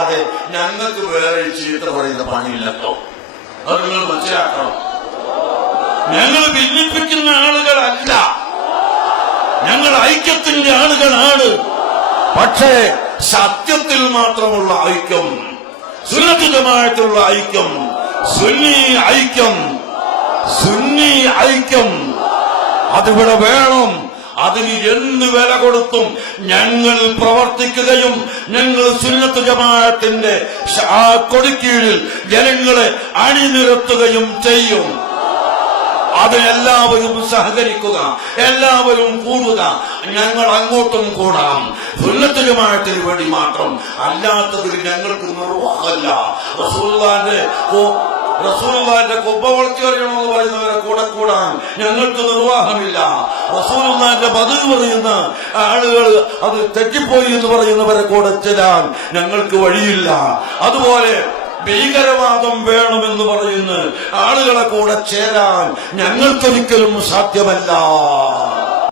അതെ, ഞങ്ങൾക്ക് വേറെ ചീത്ത പറയുന്ന പണിയില്ലട്ടോ. അത് നിങ്ങൾ മനസ്സിലാക്കണം. ഞങ്ങൾ ഭിന്നിപ്പിക്കുന്ന ആളുകളല്ല, ഞങ്ങൾ ഐക്യത്തിന്റെ ആളുകളാണ്. പക്ഷേ സത്യത്തിൽ മാത്രമുള്ള ഐക്യം, സുന്നത്ത് ജമാഅത്തുള്ള ഐക്യം, സുന്നി ഐക്യം, സുന്നി ഐക്യം അതിവിടെ വേണം. അതിന് എന്ത് വില കൊടുത്തും ഞങ്ങൾ പ്രവർത്തിക്കുകയും ഞങ്ങൾ സുന്നത്ത് ജമാഅത്തിന്റെ കൊടിക്കീഴിൽ ജനങ്ങളെ അണിനിരത്തുകയും ചെയ്യും. അതിനെല്ലാവരും സഹകരിക്കുക, എല്ലാവരും കൂടുക. ഞങ്ങൾ അങ്ങോട്ടും കൂടാം, സുന്നത്ത് ജമാഅത്തിന് വേണ്ടി മാത്രം. അല്ലാത്തതിൽ ഞങ്ങൾക്ക് നിർവാഹമല്ല. റസൂലുള്ളാഹിന്റെ കുബ്ബ വളർത്തി അറിയണമെന്ന് പറയുന്നവരെ കൂടെ കൂടാൻ ഞങ്ങൾക്ക് നിർവാഹമില്ല. റസൂലുള്ളാഹിന്റെ ബദൽ പറയുന്ന ആളുകൾ അത് തെറ്റിപ്പോയി എന്ന് പറയുന്നവരെ കൂടെ ചെല്ലാൻ ഞങ്ങൾക്ക് വഴിയില്ല. അതുപോലെ ഭീകരവാദം വേണമെന്ന് പറയുന്ന ആളുകളെ കൂടെ ചേരാൻ ഞങ്ങൾക്കൊരിക്കലും സാധ്യമല്ല.